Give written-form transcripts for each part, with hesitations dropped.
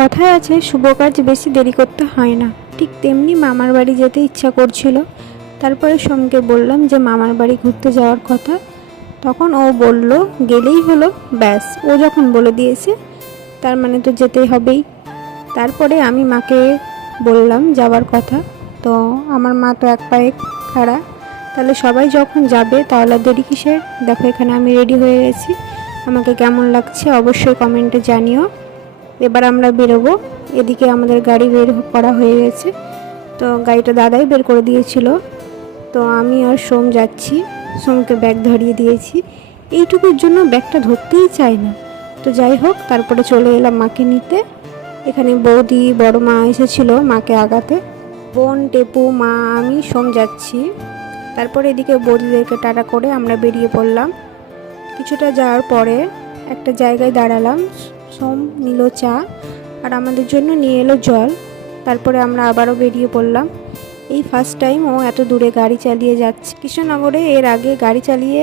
কথায় আছে শুভ কাজ বেশি দেরি করতে হয় না, ঠিক তেমনি মামার বাড়ি যেতে ইচ্ছা করছিল। তারপরে সোমকে বললাম যে মামার বাড়ি ঘুরতে যাওয়ার কথা। তখন ও বলল গেলেই হলো, ব্যাস ও যখন বলে দিয়েছে তার মানে তো যেতেই হবেই। তারপরে আমি মাকে বললাম যাওয়ার কথা। তো আমার মা তো এক পায়ে খাড়া, তাহলে সবাই যখন যাবে তাহলে দেরি কিসের। দেখো এখানে আমি রেডি হয়ে গেছি, আমাকে কেমন লাগছে অবশ্যই কমেন্টে জানিও। এবার আমরা বেরোবো। এদিকে আমাদের গাড়ি বের করা হয়ে গেছে, তো গাড়িটা দাদাই বের করে দিয়েছিল। তো আমি আর সোম যাচ্ছি, সোমকে ব্যাগ ধরিয়ে দিয়েছি, এইটুকুর জন্য ব্যাগটা ধরতেই চায় না। তো যাই হোক, তারপরে চলে এলাম মাকে নিতে। এখানে বৌদি বড় মা এসেছিল মাকে আগাতে। বোন, টেপু, মা, আমি, সোম যাচ্ছি। তারপরে এদিকে বৌদিদেরকে টাটা করে আমরা বেরিয়ে পড়লাম। কিছুটা যাওয়ার পরে একটা জায়গায় দাঁড়ালাম, সোম নিল চা আর আমাদের জন্য নিয়ে এলো জল। তারপরে আমরা আবারও বেরিয়ে পড়লাম। এই ফার্স্ট টাইম ও এত দূরে গাড়ি চালিয়ে যাচ্ছে। কৃষ্ণনগরে এর আগে গাড়ি চালিয়ে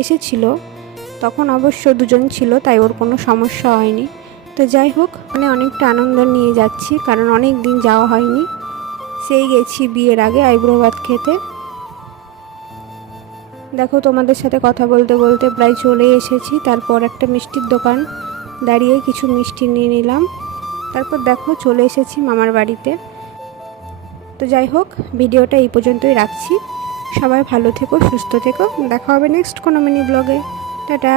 এসেছিল, তখন অবশ্য দুজন ছিল, তাই ওর কোনো সমস্যা হয়নি। তো যাই হোক, মানে অনেকটা আনন্দ নিয়ে যাচ্ছি, কারণ অনেক দিন যাওয়া হয়নি। সেই গেছি বিয়ের আগে আইব্রো ভাত খেতে। দেখো তোমাদের সাথে কথা বলতে বলতে প্রায় চলে এসেছি। তারপর একটা মিষ্টির দোকান দাঁড়িয়ে কিছু মিষ্টি নিয়ে নিলাম। তারপর দেখো চলে এসেছি মামার বাড়িতে। তো যাই হোক, ভিডিওটা এই পর্যন্তই রাখছি। সবাই ভালো থেকো, সুস্থ থেকো, দেখা হবে নেক্সট কোনো মিনি ব্লগে। টাটা।